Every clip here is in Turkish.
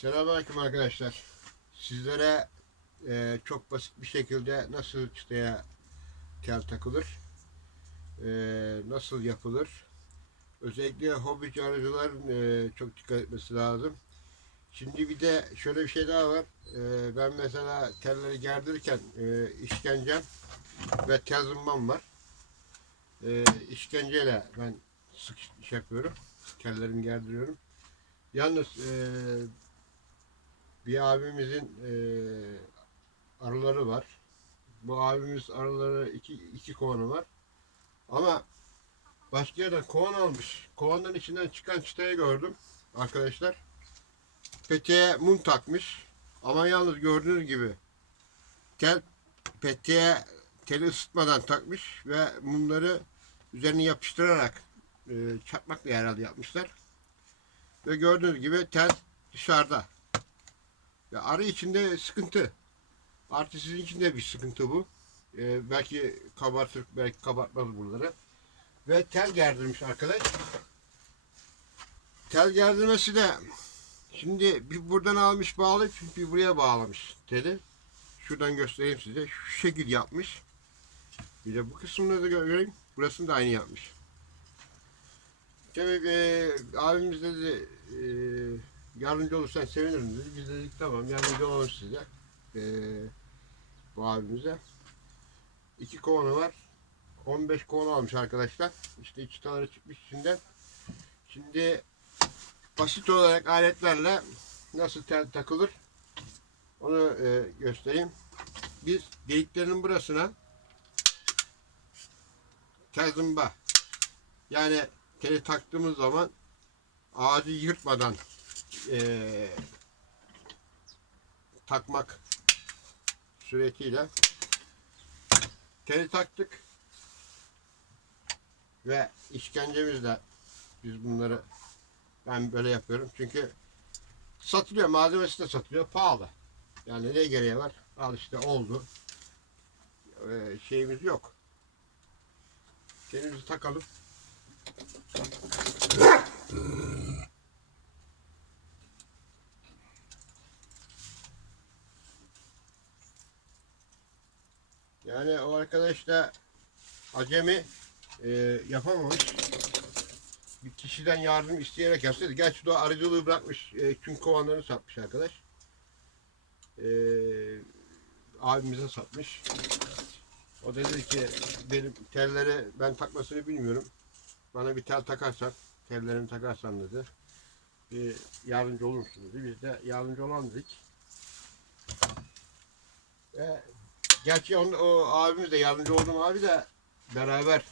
Selamünaleyküm arkadaşlar. Sizlere e, çok basit bir şekilde nasıl çıtaya tel takılır, e, nasıl yapılır, özellikle hobici arıcıların e, çok dikkat etmesi lazım. Şimdi bir de şöyle bir şey daha var. E, ben mesela telleri gerdirirken e, işkencem ve tel zımbam var. E, işkenceyle ben sık iş yapıyorum. Tellerimi gerdiriyorum. Yalnız e, bir abimizin e, arıları var. Bu abimiz arıları iki, iki kovanı var. Ama başka yerden kovan almış. Kovanların içinden çıkan çıtayı gördüm arkadaşlar. Peteğe mum takmış. Ama yalnız gördüğünüz gibi tel peteğe teli ısıtmadan takmış ve mumları üzerine yapıştırarak e, çakmakla herhalde yapmışlar. Ve gördüğünüz gibi tel dışarıda. Ya arı içinde sıkıntı. Artı sizin için de bir sıkıntı bu. Ee, belki kabartır, belki kabartmaz buraları. Ve tel gerdirmiş arkadaş. Tel gerdirmesi de şimdi bir buradan almış bağlayıp bir buraya bağlamış teli. Şuradan göstereyim size. Şu şekil yapmış. Bir de bu kısmını da göreyim. Burasını da aynı yapmış. Tabii e, abimiz dedi e, yardımcı olursan sevinirim dedi. Biz dedik tamam yardımcı olalım size. E, bu abimize. İki kovanı var. 15 kovan almış arkadaşlar. İşte iki tane çıkmış içinden. Şimdi basit olarak aletlerle nasıl tel takılır onu e, göstereyim. Biz deliklerin burasına tel zımba yani teli taktığımız zaman ağacı yırtmadan eee, takmak suretiyle teli taktık ve işkencemizle biz bunları ben böyle yapıyorum. Çünkü satılıyor malzemesi de satılıyor pahalı. Yani ne gereği var? Al işte oldu. Eee, şeyimiz yok. Telimizi takalım Yani o arkadaş da acemi e, yapamamış. Bir kişiden yardım isteyerek yapsaydı. Gerçi o arıcılığı bırakmış. E, tüm kovanlarını satmış arkadaş. E, abimize satmış. O dedi ki benim telleri ben takmasını bilmiyorum. Bana bir tel takarsan, tellerimi takarsan dedi. Bir yardımcı olur dedi. Biz de yardımcı olan dedik. Ve gerçi onun, o abimiz de yardımcı olduğum abi de beraber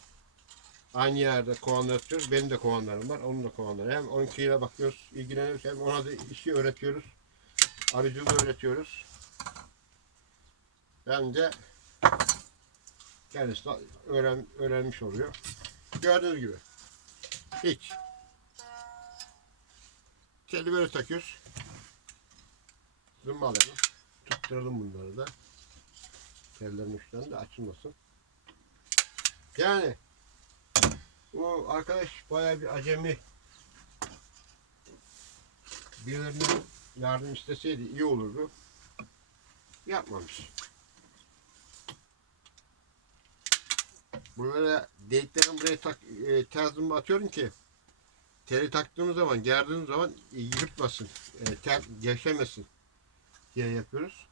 aynı yerde kovanlar tutuyoruz. Benim de kovanlarım var. Onun da kovanları. Hem onunkiyle bakıyoruz, ilgileniyoruz. Hem ona da işi öğretiyoruz. Arıcılığı öğretiyoruz. Hem de kendisi de öğren, öğrenmiş oluyor. Gördüğünüz gibi. Hiç. Teli böyle takıyoruz. Zımbalayalım. Tutturalım bunları da. Tellerin uçlarını da açılmasın. Yani bu arkadaş bayağı bir acemi. Birilerinin yardım isteseydi iyi olurdu. Yapmamış. Buralara deliklerin buraya tak, e, terzimi atıyorum ki teli taktığımız zaman, gerdiğimiz zaman e, yırtmasın, e, tel gevşemesin diye yapıyoruz.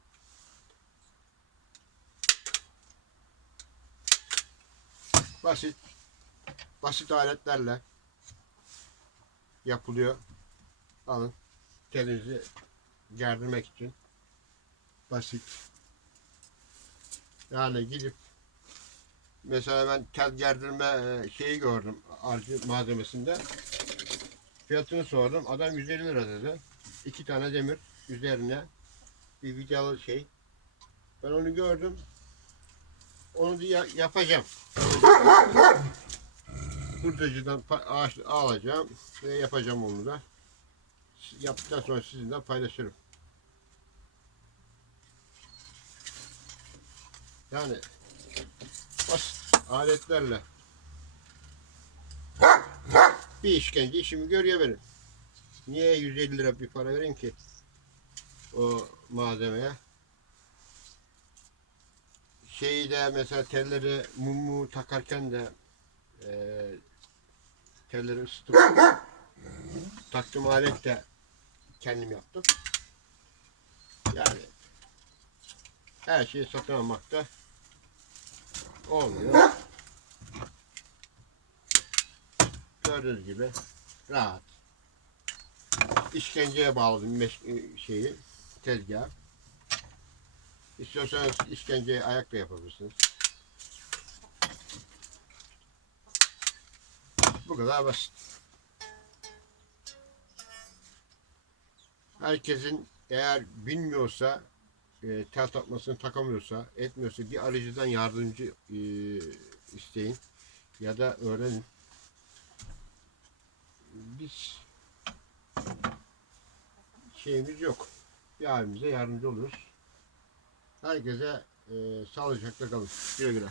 Basit, basit aletlerle yapılıyor. Alın, telinizi gerdirmek için basit. Yani gidip Mesela ben tel gerdirme e, şeyi gördüm arcı malzemesinde. Fiyatını sordum. Adam 150 lira dedi. İki tane demir üzerine bir vidalı şey. Ben onu gördüm. Onu da ya- yapacağım. Hurdacıdan pa- ağaç alacağım ve yapacağım onu da. Yaptıktan sonra sizinle paylaşırım. Yani basit aletlerle bir işkence işimi görüyor benim. Niye 150 lira bir para vereyim ki? o malzemeye. Şeyi de mesela telleri mumu takarken de e, telleri ısıtıp taktığım alet de kendim yaptım. Yani her şeyi satın almakta olmuyor. Gördüğünüz gibi rahat. İşkenceye bağladım şeyi, tezgahı. İstiyorsanız işkenceyi ayakta yapabilirsiniz. Bu kadar basit. Herkesin eğer bilmiyorsa, e, tel takmasını takamıyorsa, etmiyorsa bir aracıdan yardımcı e, isteyin ya da öğrenin. Biz şeyimiz yok. Bir abimize yardımcı oluruz. Herkese e, sağlıcakla kalın. Güle güle.